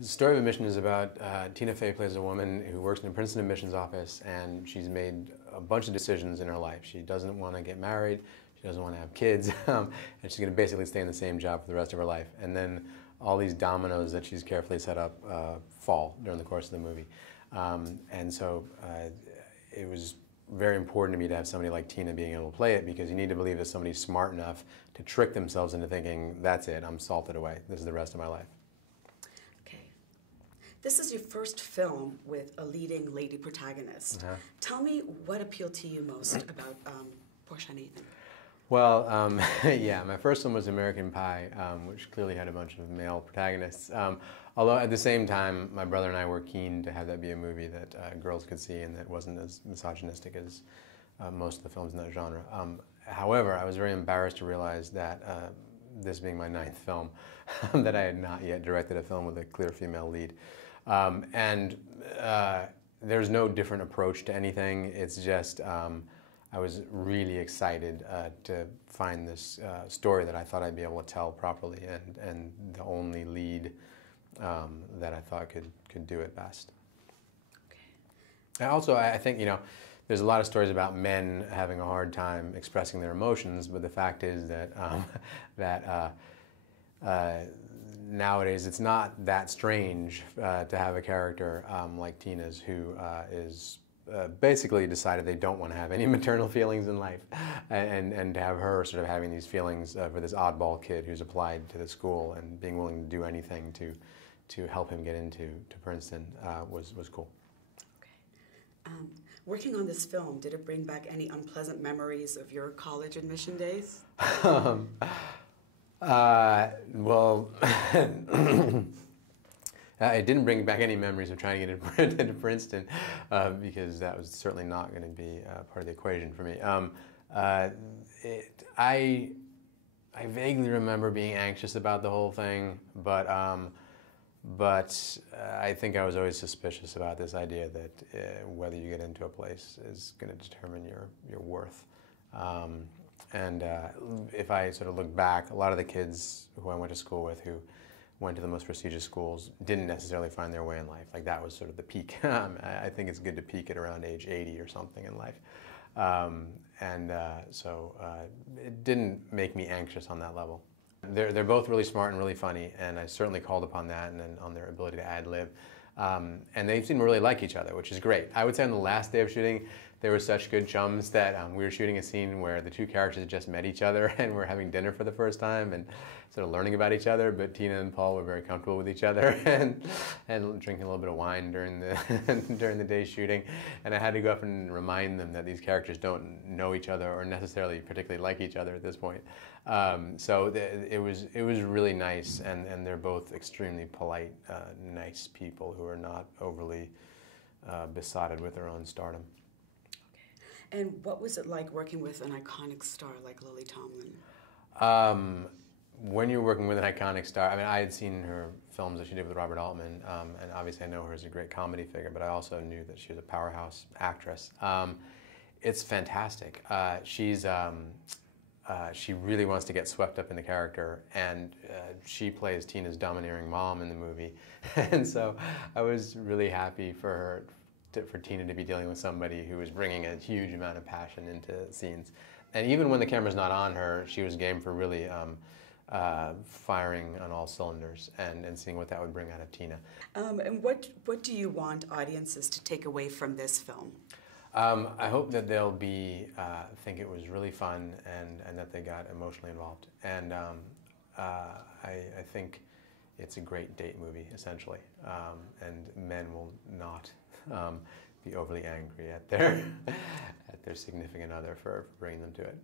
The story of Admission is about Tina Fey plays a woman who works in a Princeton admissions office, and she's made a bunch of decisions in her life. She doesn't want to get married, she doesn't want to have kids, and she's going to basically stay in the same job for the rest of her life. And then all these dominoes that she's carefully set up fall during the course of the movie. And so it was very important to me to have somebody like Tina being able to play it, because you need to believe that somebody's smart enough to trick themselves into thinking, that's it, I'm salted away, this is the rest of my life. This is your first film with a leading lady protagonist. Tell me what appealed to you most about Portia Nathan. Well, yeah, my first one was American Pie, which clearly had a bunch of male protagonists. Although at the same time, my brother and I were keen to have that be a movie that girls could see and that wasn't as misogynistic as most of the films in that genre. However, I was very embarrassed to realize that this being my 9th film, that I had not yet directed a film with a clear female lead. There's no different approach to anything. It's just I was really excited to find this story that I thought I'd be able to tell properly, and the only lead that I thought could do it best. Okay. And also, I think, you know, there's a lot of stories about men having a hard time expressing their emotions, but the fact is that nowadays it's not that strange to have a character like Tina's who is basically decided they don't want to have any maternal feelings in life, and to have her sort of having these feelings for this oddball kid who's applied to the school and being willing to do anything to help him get into Princeton was cool. Okay. Working on this film, did it bring back any unpleasant memories of your college admission days? Well, it didn't bring back any memories of trying to get into Princeton, because that was certainly not going to be part of the equation for me. I vaguely remember being anxious about the whole thing, but I think I was always suspicious about this idea that whether you get into a place is going to determine your worth. If I sort of look back, a lot of the kids who I went to school with who went to the most prestigious schools didn't necessarily find their way in life. Like, that was sort of the peak. I think it's good to peak at around age 80 or something in life. So it didn't make me anxious on that level. They're both really smart and really funny, and I certainly called upon that and then on their ability to ad-lib. And they seem to really like each other, which is great. I would say on the last day of shooting, they were such good chums that we were shooting a scene where the two characters just met each other and were having dinner for the first time and sort of learning about each other, but Tina and Paul were very comfortable with each other and drinking a little bit of wine during the day's shooting. And I had to go up and remind them that these characters don't know each other or necessarily particularly like each other at this point. It was really nice, and they're both extremely polite, nice people who are not overly besotted with their own stardom. Okay. And what was it like working with an iconic star like Lily Tomlin? When you're working with an iconic star, I mean, I had seen her films that she did with Robert Altman, and obviously I know her as a great comedy figure, but I also knew that she was a powerhouse actress. It's fantastic. She really wants to get swept up in the character, and she plays Tina's domineering mom in the movie. And so I was really happy for Tina to be dealing with somebody who was bringing a huge amount of passion into scenes. And even when the camera's not on her, she was game for really firing on all cylinders and seeing what that would bring out of Tina. And what do you want audiences to take away from this film? I hope that they'll think it was really fun and that they got emotionally involved. And I think it's a great date movie, essentially. And men will not be overly angry at their significant other for bringing them to it.